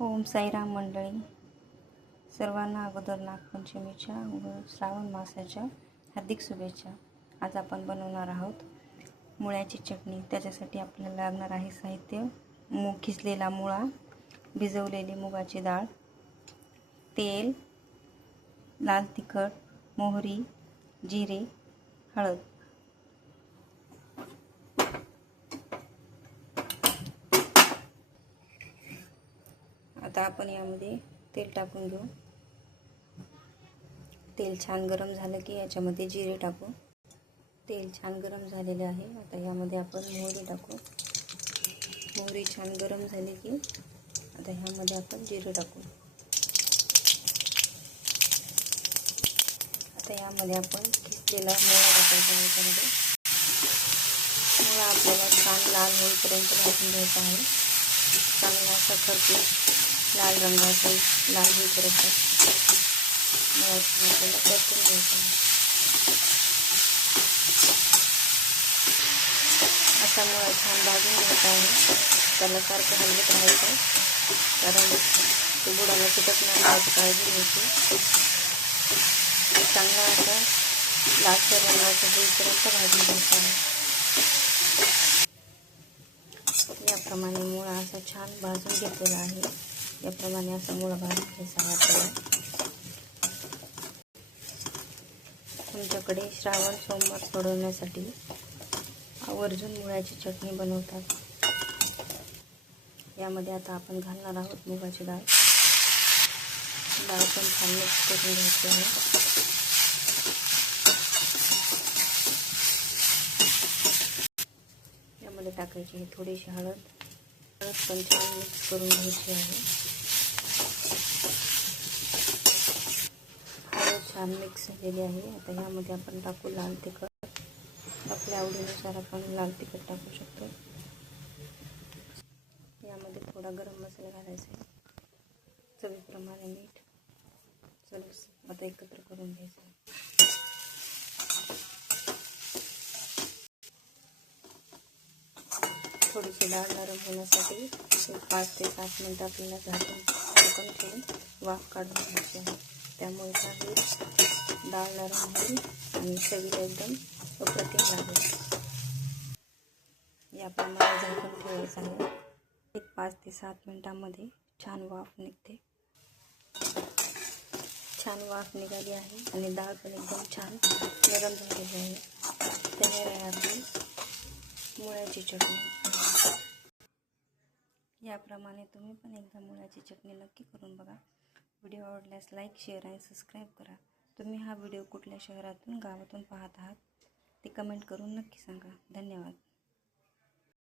ओम साईराम मंडळी, सर्वांना अगोदर नागपंचमीच्या व श्रावण मासाच्या हार्दिक शुभेच्छा. आज आपण बनवणार आहोत मुळ्याची चटणी. त्याच्यासाठी आपल्याला लागणार आहे साहित्य: खिसलेला मुळा, भिजवलेली मुगाची डाळ, तेल, लाल तिखट, मोहरी, जिरे, हळद. आता आपण यामध्ये तेल टाकून घेऊ. तेल छान गरम झालं की याच्यामध्ये जिरे टाकू. तेल छान गरम झालेले आहे. आता यामध्ये आपण मोहरी टाकू. मोहरी छान गरम झाली की आता ह्यामध्ये आपण जिरे टाकू. आता यामध्ये आपण खिसलेला मुळा टाकायचा. याच्यामध्ये मुळा आपल्याला छान लाल होईपर्यंत भाजून घ्यायचा आहे. चांगला असा खरपूस लाल रंगाचा लाल होईपर्यंत मुळा आपल्याला परतून घ्यायचा आहे. असा मुळा छान भाजून घ्यायचा आहे. त्याला सारखं हलवत राहायचं, कारण तो बुडाला चिटकणार याची काळजी घ्यायची. चांगला असा लालसर रंगाचा होईपर्यंत भाजून घ्यायचा आहे. याप्रमाणे मुळा असा छान भाजून घेतलेला आहे. याप्रमाणे असा मुळा भाजून घ्यायचा आहे आपल्याला. तुमच्याकडे श्रावण सोमवार सोडवण्यासाठी आवर्जून मुळ्याची चटणी बनवतात. यामध्ये आता आपण घालणार आहोत मुगाची डाळ. डाळ पण छान मिक्स करून घ्यायची आहे. यामध्ये टाकायची आहे थोडीशी हळद. हळद पण छान मिक्स करून घ्यायची आहे. हळद छान मिक्स झालेली आहे. आता यामध्ये आपण टाकू लाल तिखट. आपल्या आवडीनुसार आपण लाल तिखट टाकू शकतो. यामध्ये थोडा गरम मसाला घालायचा आहे. चवीप्रमाणे मीठ. चला आता एकत्र करून घ्यायचं आहे. थोडीशी डाळ नरम होण्यासाठी 5 ते 7 मिनिटं आपल्याला झाकून ठेवून वाफ काढून घ्यायची आहे. त्यामुळे काही डाळ नरम होईल आणि चवीला एकदम अप्रतिम लागेल. याप्रमाणे झाकून ठेवायचं आहे. 5 ते 7 मिनिटांमध्ये छान वाफ निघते. छान वाफ निघाली आहे आणि डाळ पण एकदम छान नरम झालेली आहे. तयार आहे आपली मुळ्याची चटणी. याप्रमाणे तुम्ही पण एकदा मुळ्याची चटणी नक्की करून बघा. व्हिडिओ आवडल्यास लाईक, शेअर आणि सबस्क्राईब करा. तुम्ही हा व्हिडिओ कुठल्या शहरातून गावातून पाहत आहात ते कमेंट करून नक्की सांगा. धन्यवाद.